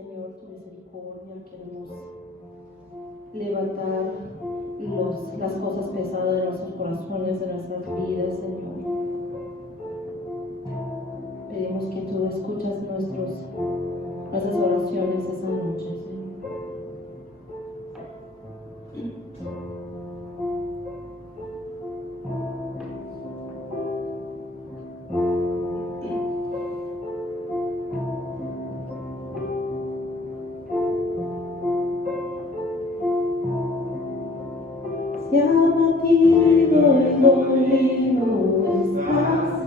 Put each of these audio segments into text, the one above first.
Señor, tu misericordia, queremos levantar las cosas pesadas de nuestros corazones, de nuestras vidas, Señor. Pedimos que tú escuchas nuestras oraciones esa noche, Señor. Se ha batido y dolido estás,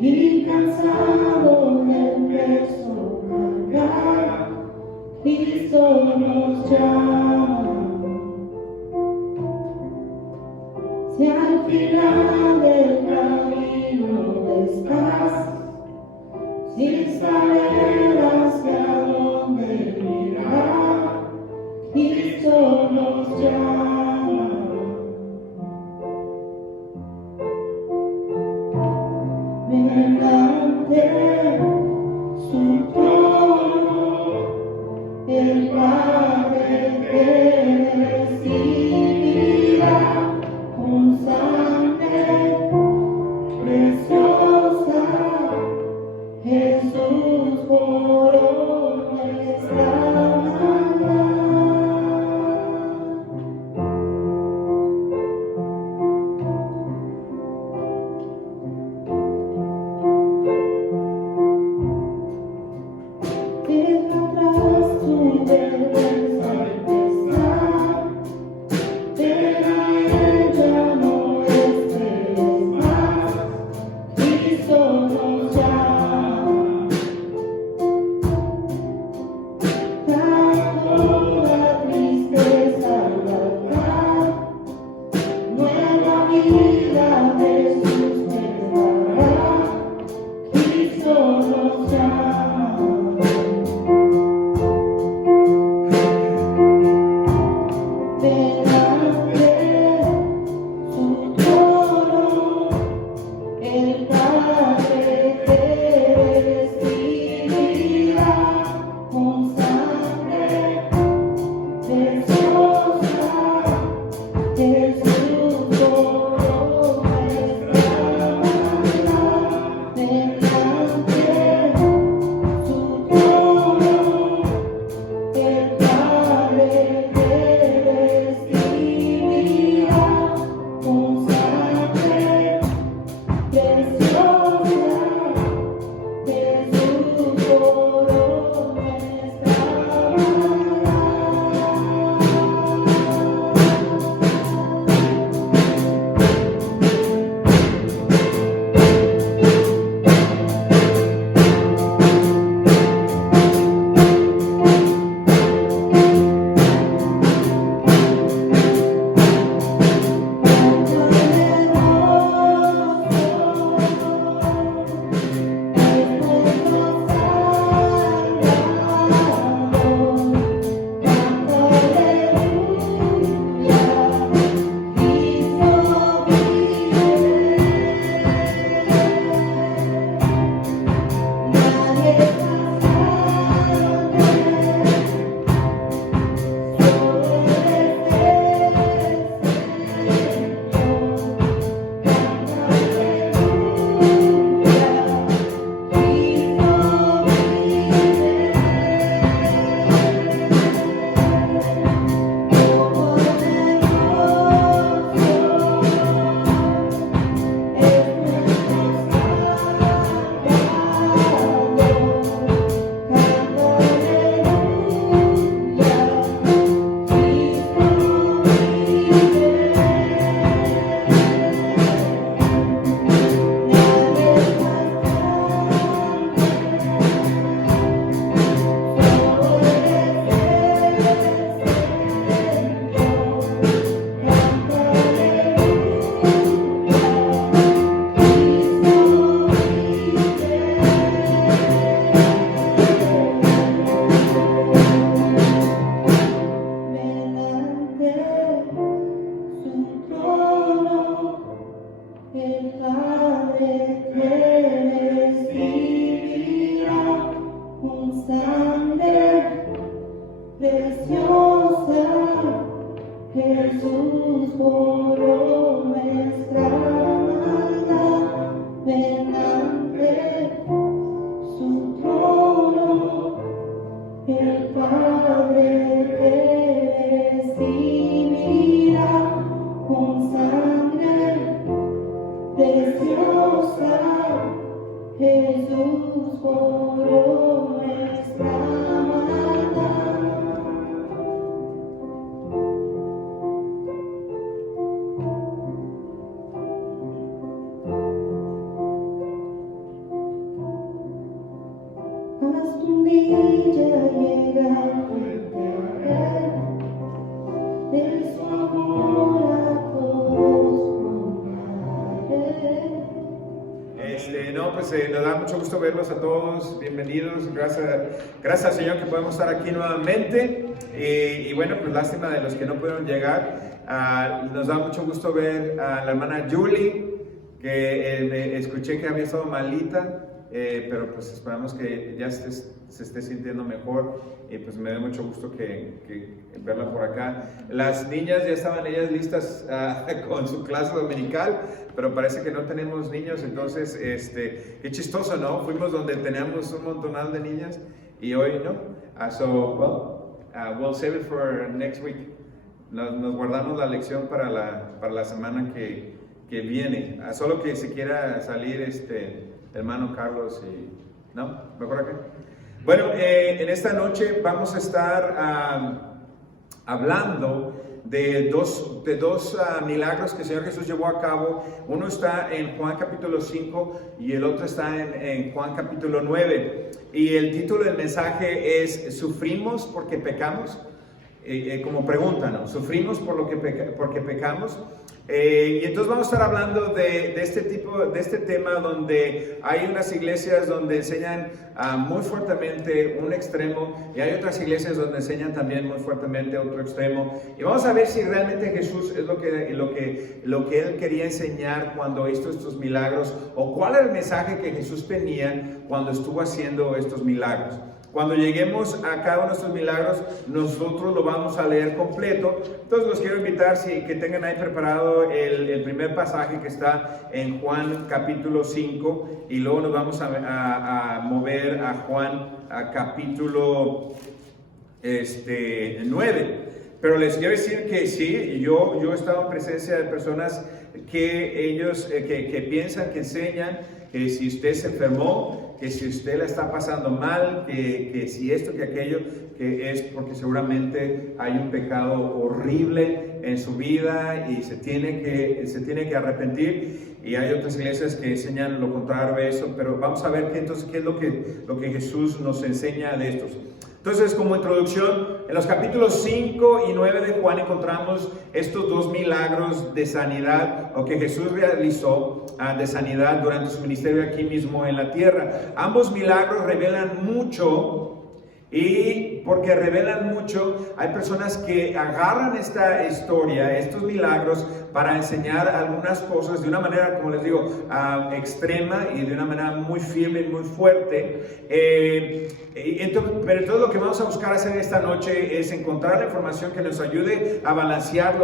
y cansado del peso cargar, Cristo nos llama. Si al final del camino estás, sin saber hacia dónde mirar, Cristo nos llama. Ven ante su trono, el Padre te recibirá con sangre preciosa. Jesús por nuestra maldad. Deja atrás tu vergüenza. Jesús borró nuestra maldad, ven ante su trono, el Padre te recibirá con sangre preciosa. Jesús borró nuestra maldad. Hasta un día llega fuerte de su amor a todos contaré. No, pues nos da mucho gusto verlos a todos, bienvenidos, gracias al Señor que podemos estar aquí nuevamente y bueno, pues lástima de los que no pudieron llegar. Nos da mucho gusto ver a la hermana Julie, que escuché que había estado malita, pero pues esperamos que ya se esté sintiendo mejor y pues me da mucho gusto que verla por acá. Las niñas ya estaban ellas listas con su clase dominical, pero parece que no tenemos niños, entonces qué chistoso, ¿no? Fuimos donde teníamos un montonal de niñas y hoy no. We'll save it for next week. Nos guardamos la lección para la semana que viene. Solo que si quiera salir hermano Carlos y... ¿No? ¿Mejor acá? Bueno, en esta noche vamos a estar hablando de dos milagros que el Señor Jesús llevó a cabo. Uno está en Juan capítulo 5 y el otro está en Juan capítulo 9. Y el título del mensaje es ¿Sufrimos porque pecamos? Como pregunta, ¿no? ¿Sufrimos porque pecamos? Y entonces vamos a estar hablando de este tema donde hay unas iglesias donde enseñan muy fuertemente un extremo y hay otras iglesias donde enseñan también muy fuertemente otro extremo. Y vamos a ver si realmente Jesús es lo que Él quería enseñar cuando hizo estos milagros o cuál era el mensaje que Jesús tenía cuando estuvo haciendo estos milagros. Cuando lleguemos a cada uno de estos milagros, nosotros lo vamos a leer completo. Entonces los quiero invitar que tengan ahí preparado el primer pasaje que está en Juan capítulo 5 y luego nos vamos a mover a Juan capítulo 9. Pero les quiero decir que sí, yo he estado en presencia de personas que ellos que piensan, que enseñan que si usted se enfermó, que si usted la está pasando mal, que si esto, que aquello, que es porque seguramente hay un pecado horrible en su vida y se tiene que arrepentir. Y hay otras iglesias que enseñan lo contrario a eso, pero vamos a ver qué es lo que Jesús nos enseña de estos. Entonces, como introducción, en los capítulos 5 y 9 de Juan encontramos estos dos milagros de sanidad o que Jesús realizó de sanidad durante su ministerio aquí mismo en la tierra. Ambos milagros revelan mucho. Y porque revelan mucho, hay personas que agarran esta historia, estos milagros, para enseñar algunas cosas de una manera, como les digo, extrema y de una manera muy firme y muy fuerte. Pero entonces lo que vamos a buscar hacer esta noche es encontrar la información que nos ayude a balancear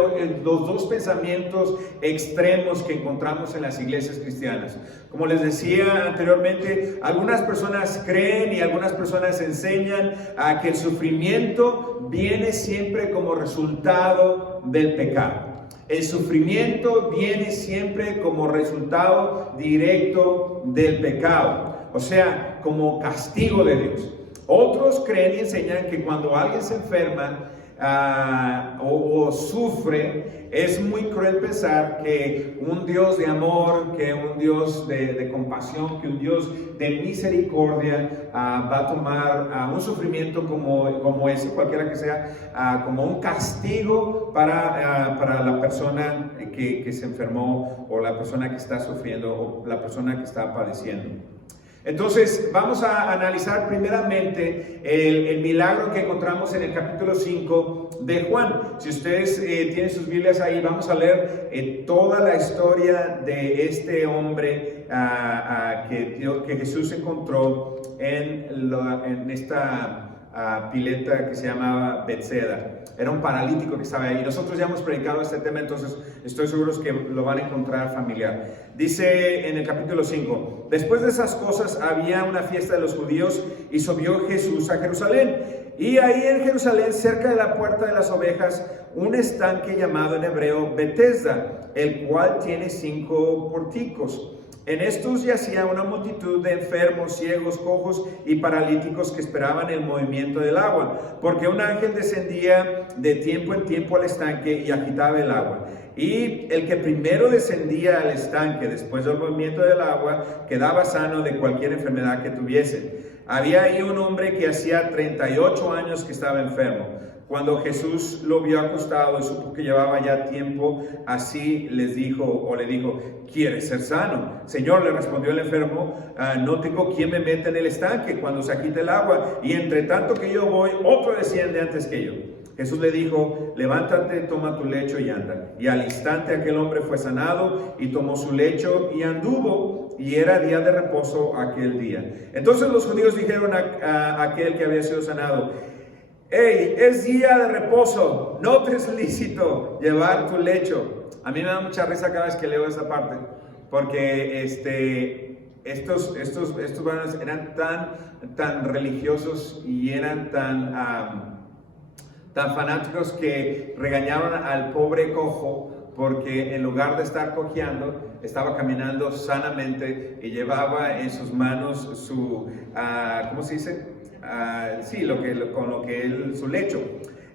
los dos pensamientos extremos que encontramos en las iglesias cristianas. Como les decía anteriormente, algunas personas creen y algunas personas enseñan a que el sufrimiento viene siempre como resultado del pecado. El sufrimiento viene siempre como resultado directo del pecado, o sea, como castigo de Dios. Otros creen y enseñan que cuando alguien se enferma o sufre, es muy cruel pensar que un Dios de amor, que un Dios de compasión, que un Dios de misericordia va a tomar un sufrimiento como ese, cualquiera que sea, como un castigo para la persona que se enfermó o la persona que está sufriendo o la persona que está padeciendo. Entonces vamos a analizar primeramente el milagro que encontramos en el capítulo 5 de Juan. Si ustedes tienen sus Biblias ahí, vamos a leer toda la historia de este hombre que Jesús encontró en esta pileta que se llamaba Bethesda. Era un paralítico que estaba ahí. Nosotros ya hemos predicado este tema, entonces estoy seguro que lo van a encontrar familiar. Dice en el capítulo 5, después de esas cosas había una fiesta de los judíos y subió Jesús a Jerusalén. Y ahí en Jerusalén, cerca de la puerta de las ovejas, un estanque llamado en hebreo Bethesda, el cual tiene 5 pórticos. En estos yacía una multitud de enfermos, ciegos, cojos y paralíticos que esperaban el movimiento del agua, porque un ángel descendía de tiempo en tiempo al estanque y agitaba el agua. Y el que primero descendía al estanque después del movimiento del agua quedaba sano de cualquier enfermedad que tuviese. Había ahí un hombre que hacía 38 años que estaba enfermo. Cuando Jesús lo vio acostado y supo que llevaba ya tiempo así, le dijo, ¿quieres ser sano? Señor, le respondió el enfermo, no tengo quien me meta en el estanque cuando se agite el agua, y entre tanto que yo voy, otro desciende antes que yo. Jesús le dijo, levántate, toma tu lecho y anda. Y al instante aquel hombre fue sanado y tomó su lecho y anduvo, y era día de reposo aquel día. Entonces los judíos dijeron a aquel que había sido sanado, hey, es día de reposo, no te es lícito llevar tu lecho. A mí me da mucha risa cada vez que leo esa parte, porque estos varones eran tan religiosos y eran tan fanáticos que regañaban al pobre cojo porque en lugar de estar cojeando, estaba caminando sanamente y llevaba en sus manos su, ¿cómo se dice? Su lecho.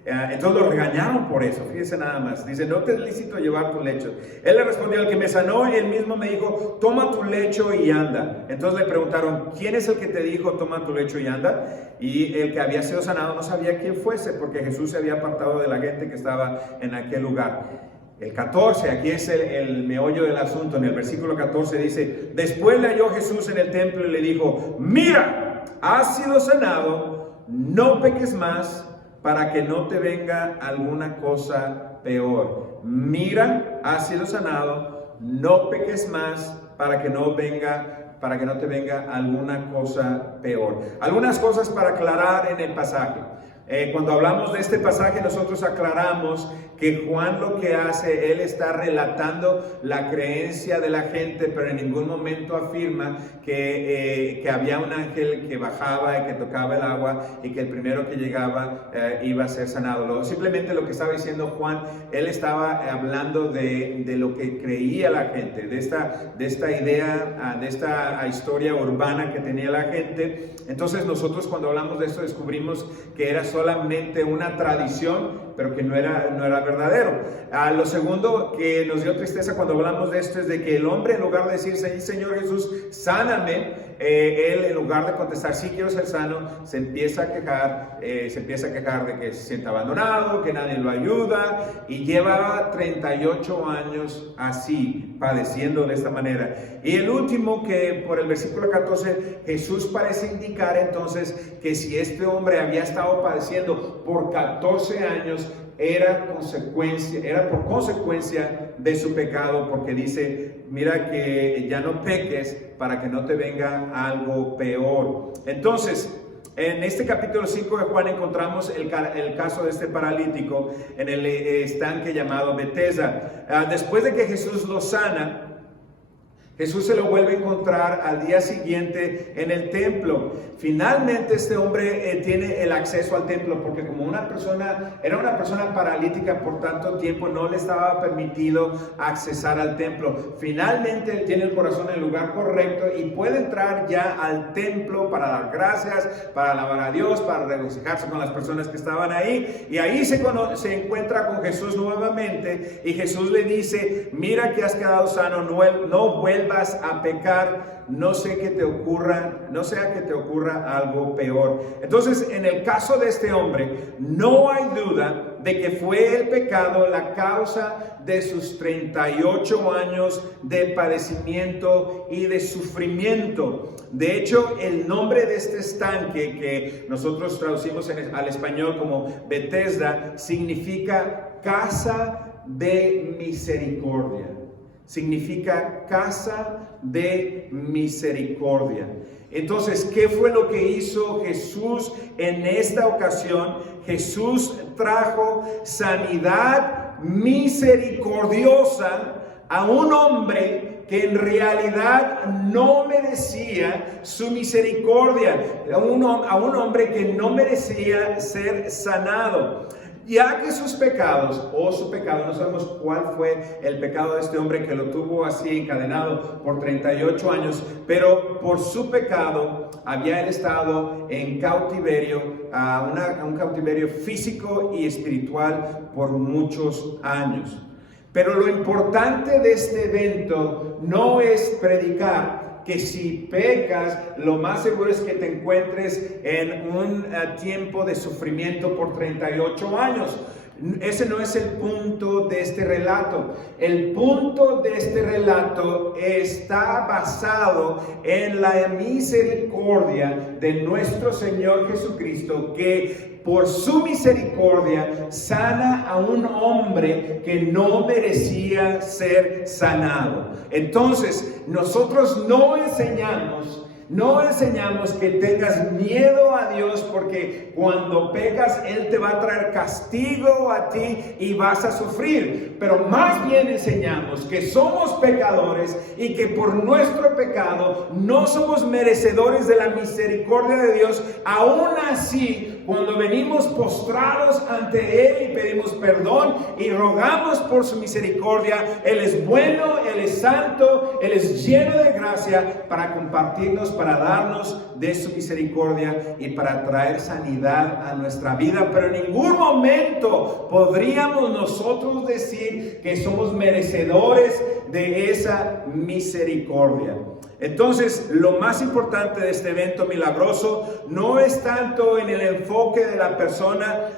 Entonces lo regañaron por eso, fíjense nada más. Dice, no te es lícito llevar tu lecho. Él le respondió, el que me sanó, él mismo me dijo, toma tu lecho y anda. Entonces le preguntaron, ¿quién es el que te dijo, toma tu lecho y anda? Y el que había sido sanado no sabía quién fuese, porque Jesús se había apartado de la gente que estaba en aquel lugar. El 14, aquí es el meollo del asunto. En el versículo 14 dice, después le halló Jesús en el templo y le dijo, mira, has sido sanado, no peques más, para que no te venga alguna cosa peor. Mira, has sido sanado, no peques más, para que no te venga alguna cosa peor. Algunas cosas para aclarar en el pasaje. Cuando hablamos de este pasaje, nosotros aclaramos que Juan lo que hace, él está relatando la creencia de la gente, pero en ningún momento afirma que había un ángel que bajaba y que tocaba el agua y que el primero que llegaba iba a ser sanado. Simplemente lo que estaba diciendo Juan, él estaba hablando de lo que creía la gente, de esta idea, de esta historia urbana que tenía la gente. Entonces nosotros cuando hablamos de esto descubrimos que era solamente una tradición, pero que no era verdadero. Lo segundo que nos dio tristeza cuando hablamos de esto es de que el hombre, en lugar de decir, Señor Jesús, sáname, él en lugar de contestar, sí quiero ser sano, se empieza a quejar de que se siente abandonado, que nadie lo ayuda, y llevaba 38 años así, padeciendo de esta manera. Y el último, que por el versículo 14, Jesús parece indicar entonces que si este hombre había estado padeciendo por 14 años, era por consecuencia de su pecado, porque dice, mira que ya no peques para que no te venga algo peor. Entonces, en este capítulo 5 de Juan encontramos el caso de este paralítico en el estanque llamado Bethesda. Después de que Jesús lo sana, Jesús se lo vuelve a encontrar al día siguiente en el templo. Finalmente este hombre tiene el acceso al templo, porque como era una persona paralítica por tanto tiempo, no le estaba permitido accesar al templo. Finalmente él tiene el corazón en el lugar correcto y puede entrar ya al templo para dar gracias, para alabar a Dios, para regocijarse con las personas que estaban ahí. Y ahí se encuentra con Jesús nuevamente y Jesús le dice, mira que has quedado sano, no vuelvas a pecar, no sea que te ocurra algo peor. Entonces, en el caso de este hombre, no hay duda de que fue el pecado la causa de sus 38 años de padecimiento y de sufrimiento. De hecho, el nombre de este estanque, que nosotros traducimos al español como Bethesda, significa casa de misericordia. Significa casa de misericordia. Entonces, ¿qué fue lo que hizo Jesús en esta ocasión? Jesús trajo sanidad misericordiosa a un hombre que en realidad no merecía su misericordia, a un hombre que no merecía ser sanado. Ya que sus pecados, o su pecado, no sabemos cuál fue el pecado de este hombre que lo tuvo así encadenado por 38 años, pero por su pecado había él estado en cautiverio, a un cautiverio físico y espiritual por muchos años. Pero lo importante de este evento no es predicar que si pecas, lo más seguro es que te encuentres en un tiempo de sufrimiento por 38 años. Ese no es el punto de este relato. El punto de este relato está basado en la misericordia de nuestro Señor Jesucristo, que por su misericordia sana a un hombre que no merecía ser sanado. Entonces, nosotros no enseñamos que tengas miedo a Dios, porque cuando pecas Él te va a traer castigo a ti y vas a sufrir. Pero más bien enseñamos que somos pecadores y que por nuestro pecado no somos merecedores de la misericordia de Dios. Aún así, cuando venimos postrados ante Él y pedimos perdón y rogamos por su misericordia, Él es bueno, Él es santo, Él es lleno de gracia para compartirnos, para darnos de su misericordia y para traer sanidad a nuestra vida. Pero en ningún momento podríamos nosotros decir que somos merecedores de esa misericordia. Entonces, lo más importante de este evento milagroso no es tanto en el enfoque de la persona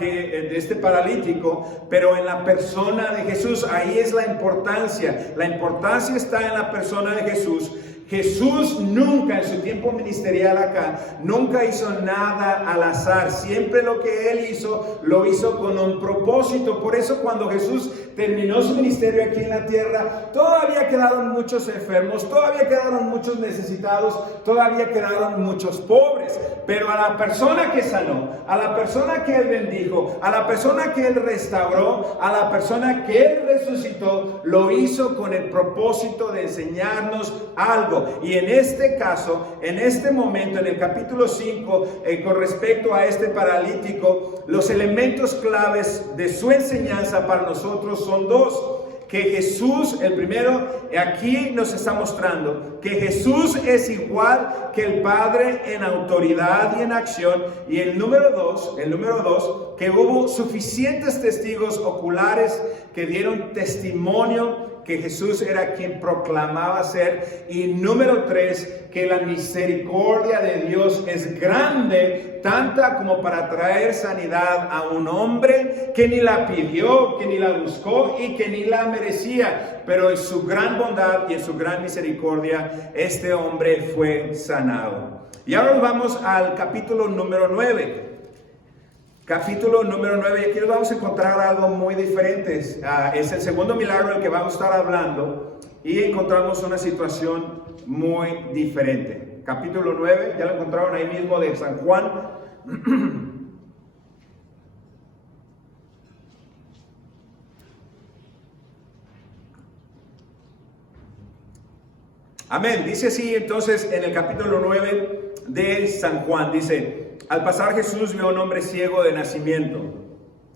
de este paralítico, pero en la persona de Jesús. Ahí es la importancia. La importancia está en la persona de Jesús. Jesús nunca en su tiempo ministerial acá, nunca hizo nada al azar. Siempre lo que Él hizo, lo hizo con un propósito. Por eso cuando Jesús terminó su ministerio aquí en la tierra, todavía quedaron muchos enfermos, todavía quedaron muchos necesitados, todavía quedaron muchos pobres. Pero a la persona que sanó, a la persona que Él bendijo, a la persona que Él restauró, a la persona que Él resucitó, lo hizo con el propósito de enseñarnos algo. Y en este caso, en este momento, en el capítulo 5, con respecto a este paralítico, los elementos claves de su enseñanza para nosotros son dos. Que Jesús, el primero, aquí nos está mostrando que Jesús es igual que el Padre en autoridad y en acción. Y el número dos, que hubo suficientes testigos oculares que dieron testimonio que Jesús era quien proclamaba ser. Y número 3, que la misericordia de Dios es grande, tanta como para traer sanidad a un hombre que ni la pidió, que ni la buscó y que ni la merecía. Pero en su gran bondad y en su gran misericordia, este hombre fue sanado. Y ahora nos vamos al capítulo número 9. Capítulo número 9, y aquí nos vamos a encontrar algo muy diferente. Es el segundo milagro del que vamos a estar hablando y encontramos una situación muy diferente. Capítulo 9, ya lo encontraron ahí mismo, de San Juan. Amén. Dice así entonces en el capítulo 9 de San Juan, dice: al pasar Jesús vio a un hombre ciego de nacimiento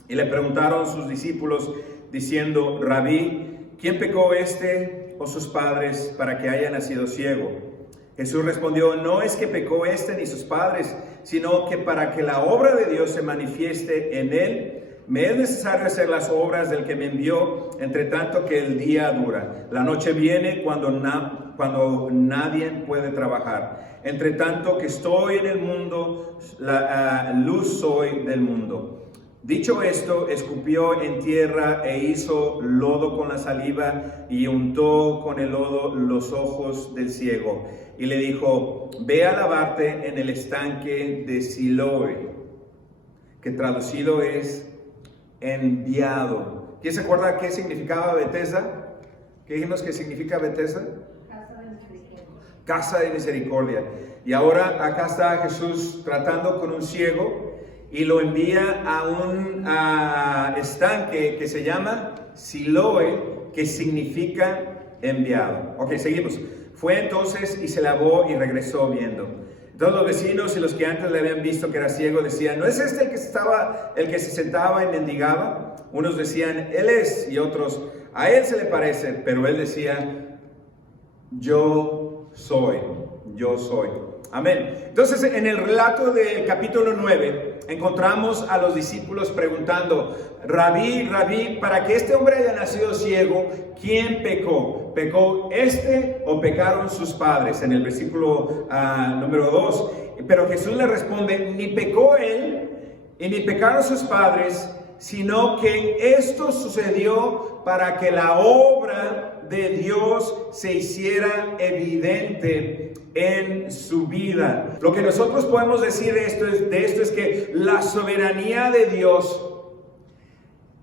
y le preguntaron sus discípulos diciendo: Rabí, ¿quién pecó este o sus padres para que haya nacido ciego? Jesús respondió: no es que pecó este ni sus padres, sino que para que la obra de Dios se manifieste en él, me es necesario hacer las obras del que me envió, entre tanto que el día dura. La noche viene cuando nadie puede trabajar. Entre tanto que estoy en el mundo, la luz soy del mundo. Dicho esto, escupió en tierra e hizo lodo con la saliva y untó con el lodo los ojos del ciego. Y le dijo: ve a lavarte en el estanque de Siloé, que traducido es enviado. ¿Quién se acuerda qué significaba Betesda? ¿Qué dijimos que significa Betesda? casa de misericordia. Y ahora acá está Jesús tratando con un ciego y lo envía a un estanque que se llama Siloé, que significa enviado. Ok, seguimos. Fue entonces y se lavó y regresó viendo. Entonces los vecinos y los que antes le habían visto que era ciego decían, ¿no es este el que se sentaba y mendigaba? Unos decían, él es, y otros, a él se le parece, pero él decía, yo soy. Amén. Entonces, en el relato del capítulo 9, encontramos a los discípulos preguntando, Rabí, para que este hombre haya nacido ciego, ¿quién pecó? ¿Pecó este o pecaron sus padres? En el versículo número 2. Pero Jesús le responde, ni pecó él y ni pecaron sus padres, sino que esto sucedió para que la obra de Dios se hiciera evidente en su vida. Lo que nosotros podemos decir de esto es que la soberanía de Dios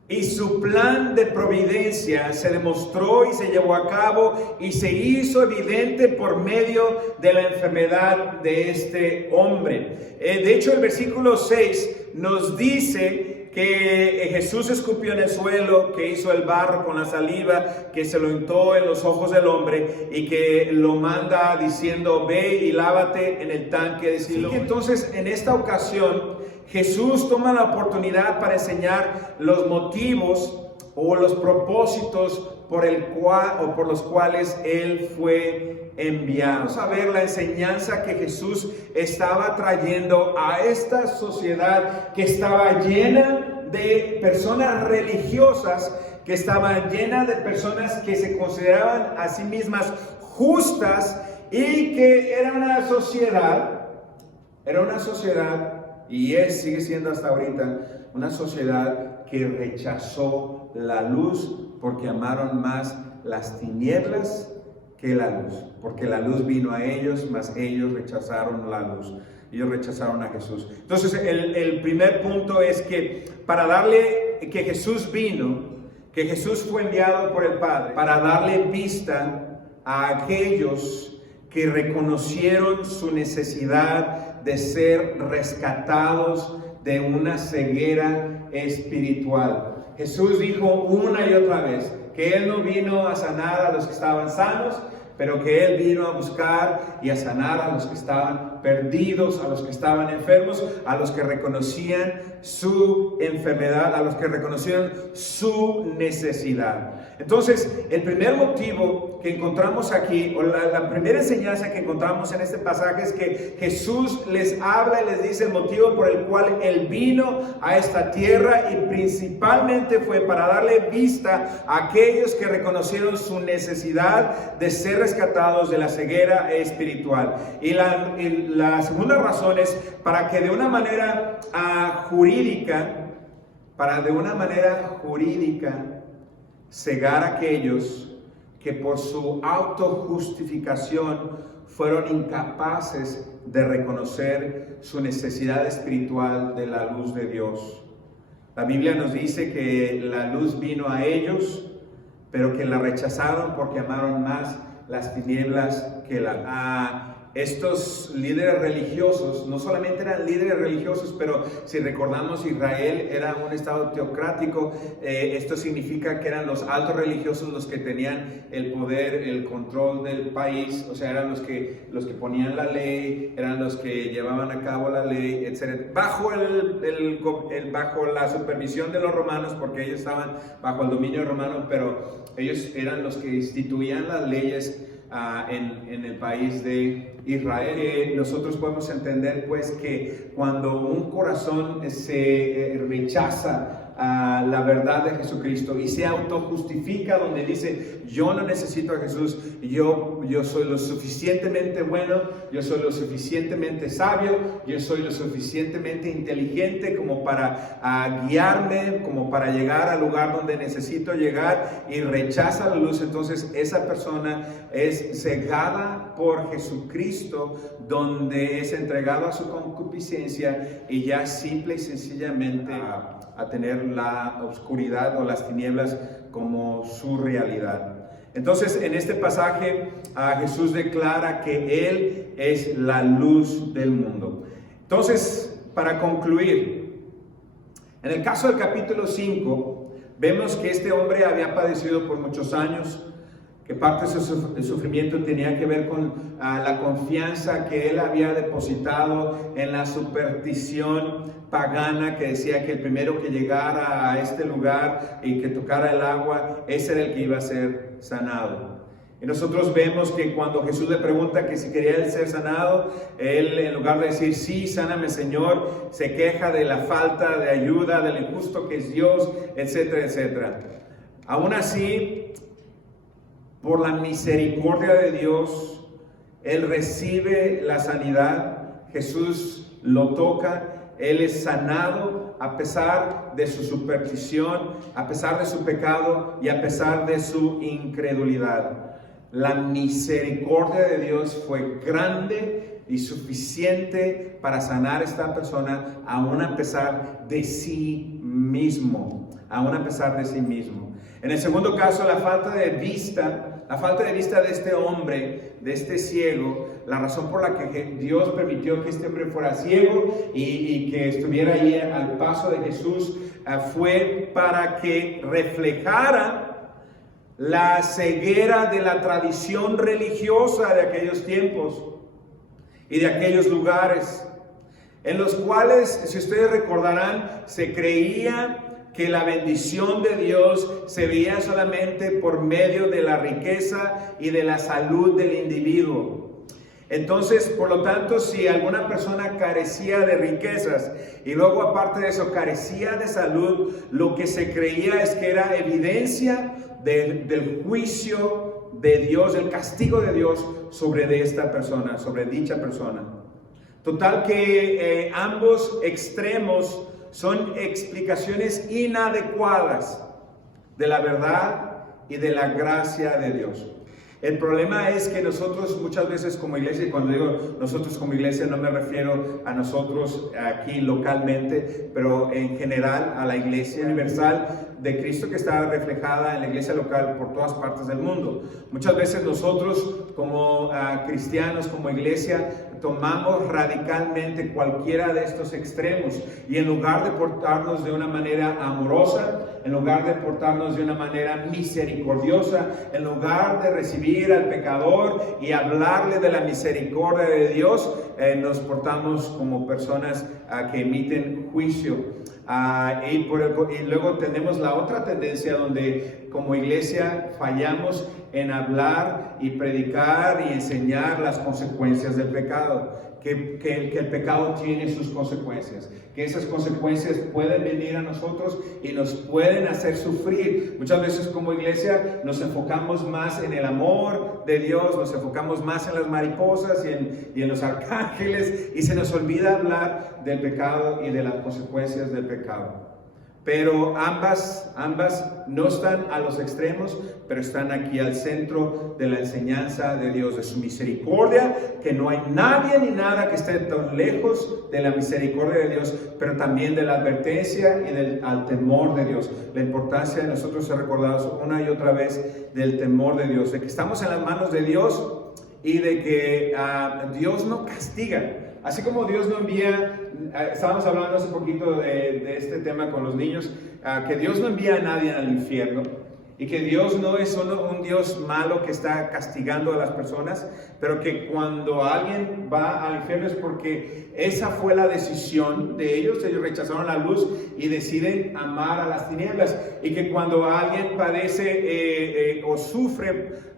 y su plan de providencia se demostró y se llevó a cabo y se hizo evidente por medio de la enfermedad de este hombre. De hecho, el versículo 6 nos dice que Jesús escupió en el suelo, que hizo el barro con la saliva, que se lo untó en los ojos del hombre y que lo manda diciendo, ve y lávate en el tanque de Siloé. Entonces, en esta ocasión, Jesús toma la oportunidad para enseñar los motivos o los propósitos por los cuales Él fue enviado. Vamos a ver la enseñanza que Jesús estaba trayendo a esta sociedad que estaba llena de personas religiosas, que estaba llena de personas que se consideraban a sí mismas justas y que era una sociedad y sigue siendo hasta ahorita una sociedad que rechazó la luz porque amaron más las tinieblas que la luz, porque la luz vino a ellos, mas ellos rechazaron la luz, ellos rechazaron a Jesús. Entonces el primer punto es que que Jesús vino, que Jesús fue enviado por el Padre para darle vista a aquellos que reconocieron su necesidad de ser rescatados de una ceguera espiritual. Jesús dijo una y otra vez que Él no vino a sanar a los que estaban sanos, pero que Él vino a buscar y a sanar a los que estaban perdidos, a los que estaban enfermos, a los que reconocían su enfermedad, a los que reconocían su necesidad. Entonces, el primer motivo que encontramos aquí, o la primera enseñanza que encontramos en este pasaje es que Jesús les habla y les dice el motivo por el cual Él vino a esta tierra y principalmente fue para darle vista a aquellos que reconocieron su necesidad de ser rescatados de la ceguera espiritual. Y la segunda razón es para que de una manera jurídica cegar a aquellos que por su autojustificación fueron incapaces de reconocer su necesidad espiritual de la luz de Dios. La Biblia nos dice que la luz vino a ellos, pero que la rechazaron porque amaron más las tinieblas que estos líderes religiosos no solamente eran líderes religiosos, pero si recordamos, Israel era un estado teocrático. Esto significa que eran los altos religiosos los que tenían el poder, el control del país, o sea, eran los que ponían la ley, eran los que llevaban a cabo la ley, etc. Bajo la supervisión de los romanos, porque ellos estaban bajo el dominio romano, pero ellos eran los que instituían las leyes en el país de Israel. Nosotros podemos entender pues que cuando un corazón se rechaza la verdad de Jesucristo y se autojustifica, donde dice yo no necesito a Jesús, yo soy lo suficientemente bueno, yo soy lo suficientemente sabio, yo soy lo suficientemente inteligente como para guiarme, como para llegar al lugar donde necesito llegar, y rechaza la luz, entonces esa persona es cegada por Jesucristo, donde es entregado a su concupiscencia y ya simple y sencillamente a tener la oscuridad o las tinieblas como su realidad. Entonces, en este pasaje, Jesús declara que Él es la luz del mundo. Entonces, para concluir, en el caso del capítulo 5, vemos que este hombre había padecido por muchos años, que parte de su sufrimiento tenía que ver con la confianza que él había depositado en la superstición pagana que decía que el primero que llegara a este lugar y que tocara el agua, ese era el que iba a ser sanado. Y nosotros vemos que cuando Jesús le pregunta que si quería él ser sanado, él, en lugar de decir, sí, sáname Señor, se queja de la falta de ayuda, del injusto que es Dios, etcétera, etcétera. Aún así, por la misericordia de Dios, él recibe la sanidad. Jesús lo toca, él es sanado a pesar de su superstición, a pesar de su pecado y a pesar de su incredulidad. La misericordia de Dios fue grande y suficiente para sanar a esta persona, aún a pesar de sí mismo, aún a pesar de sí mismo. En el segundo caso, la falta de vista de este hombre, de este ciego, la razón por la que Dios permitió que este hombre fuera ciego y que estuviera ahí al paso de Jesús, fue para que reflejara la ceguera de la tradición religiosa de aquellos tiempos y de aquellos lugares, en los cuales, si ustedes recordarán, se creía que la bendición de Dios se veía solamente por medio de la riqueza y de la salud del individuo. Entonces, por lo tanto, si alguna persona carecía de riquezas y luego aparte de eso carecía de salud, lo que se creía es que era evidencia del juicio de Dios, del castigo de Dios sobre esta persona, sobre dicha persona. Total que ambos extremos son explicaciones inadecuadas de la verdad y de la gracia de Dios. El problema es que nosotros muchas veces como iglesia, y cuando digo nosotros como iglesia no me refiero a nosotros aquí localmente, pero en general a la iglesia universal de Cristo que está reflejada en la iglesia local por todas partes del mundo. Muchas veces nosotros como cristianos, como iglesia, tomamos radicalmente cualquiera de estos extremos y en lugar de portarnos de una manera amorosa, en lugar de portarnos de una manera misericordiosa, en lugar de recibir al pecador y hablarle de la misericordia de Dios, nos portamos como personas que emiten juicio. Y luego tenemos la otra tendencia donde como iglesia fallamos en hablar y predicar y enseñar las consecuencias del pecado, que el pecado tiene sus consecuencias, que esas consecuencias pueden venir a nosotros y nos pueden hacer sufrir. Muchas veces como iglesia nos enfocamos más en el amor de Dios, nos enfocamos más en las mariposas y en los arcángeles y se nos olvida hablar del pecado y de las consecuencias del pecado. Pero ambas no están a los extremos, pero están aquí al centro de la enseñanza de Dios, de su misericordia, que no hay nadie ni nada que esté tan lejos de la misericordia de Dios, pero también de la advertencia y al temor de Dios. La importancia de nosotros ser recordados una y otra vez del temor de Dios, de que estamos en las manos de Dios y de que Dios no castiga. Así como Dios no envía, estábamos hablando hace poquito de este tema con los niños, que Dios no envía a nadie al infierno y que Dios no es solo un Dios malo que está castigando a las personas, pero que cuando alguien va al infierno es porque esa fue la decisión de ellos rechazaron la luz y deciden amar a las tinieblas, y que cuando alguien padece o sufre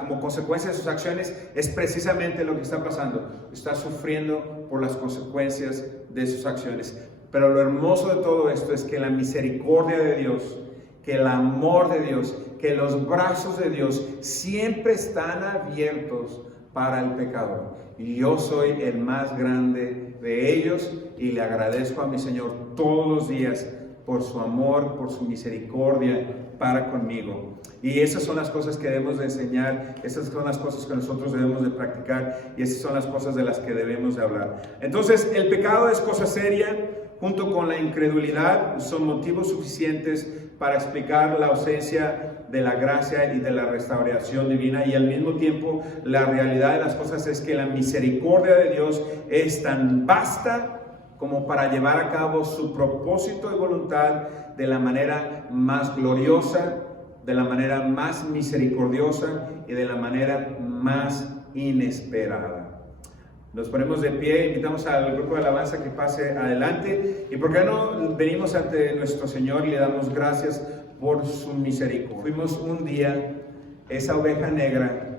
como consecuencia de sus acciones, es precisamente lo que está pasando, está sufriendo por las consecuencias de sus acciones. Pero lo hermoso de todo esto es que la misericordia de Dios, que el amor de Dios, que los brazos de Dios siempre están abiertos para el pecador. Y yo soy el más grande de ellos y le agradezco a mi Señor todos los días por su amor, por su misericordia para conmigo. Y esas son las cosas que debemos de enseñar, esas son las cosas que nosotros debemos de practicar y esas son las cosas de las que debemos de hablar. Entonces, el pecado es cosa seria, junto con la incredulidad, son motivos suficientes para explicar la ausencia de la gracia y de la restauración divina, y al mismo tiempo la realidad de las cosas es que la misericordia de Dios es tan vasta como para llevar a cabo su propósito y voluntad de la manera más gloriosa, de la manera más misericordiosa y de la manera más inesperada. Nos ponemos de pie, invitamos al grupo de alabanza que pase adelante, y por qué no venimos ante nuestro Señor y le damos gracias por su misericordia. Fuimos un día esa oveja negra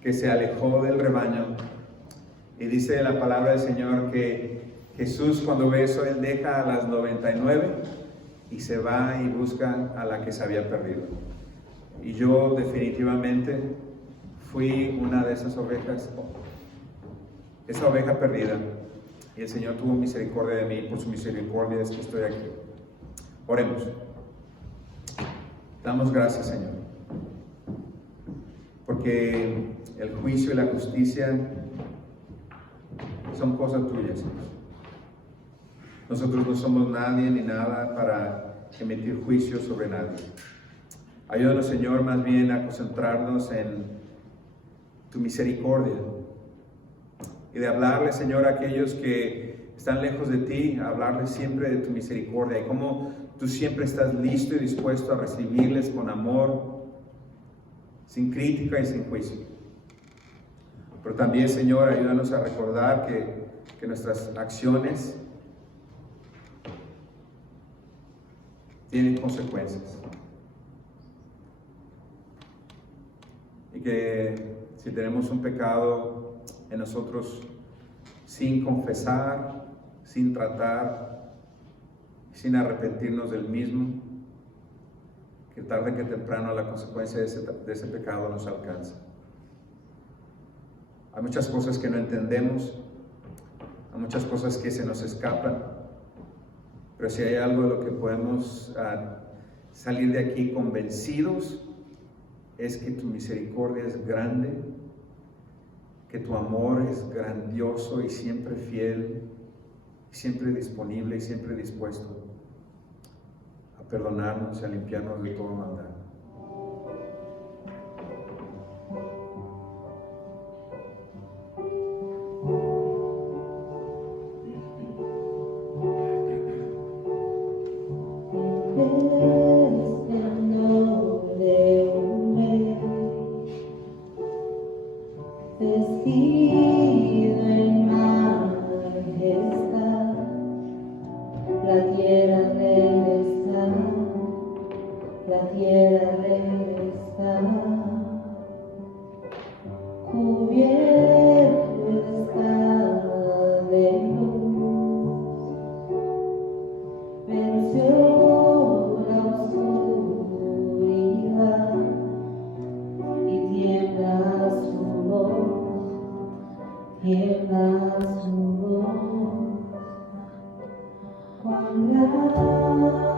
que se alejó del rebaño, y dice la palabra del Señor que Jesús, cuando ve eso, Él deja a las 99 y se va y busca a la que se había perdido. Y yo definitivamente fui una de esas ovejas, esa oveja perdida, y el Señor tuvo misericordia de mí. Por su misericordia es que estoy aquí. Oremos. Damos gracias, Señor, porque el juicio y la justicia son cosas tuyas, Señor. Nosotros no somos nadie ni nada para emitir juicio sobre nadie. Ayúdanos, Señor, más bien a concentrarnos en tu misericordia y de hablarle, Señor, a aquellos que están lejos de ti, a hablarles siempre de tu misericordia y cómo tú siempre estás listo y dispuesto a recibirles con amor, sin crítica y sin juicio. Pero también, Señor, ayúdanos a recordar que nuestras acciones tienen consecuencias. Y que si tenemos un pecado en nosotros sin confesar, sin tratar, sin arrepentirnos del mismo, que tarde que temprano la consecuencia de ese pecado nos alcanza. Hay muchas cosas que no entendemos, hay muchas cosas que se nos escapan, pero si hay algo de lo que podemos salir de aquí convencidos, es que tu misericordia es grande, que tu amor es grandioso y siempre fiel, siempre disponible y siempre dispuesto a perdonarnos y a limpiarnos de toda maldad. Vestido en majestad, la tierra regresa, la tierra regresa, cubierto está de luz, venció la oscuridad y tiembla su voz. Tiembla su voz, cuán grande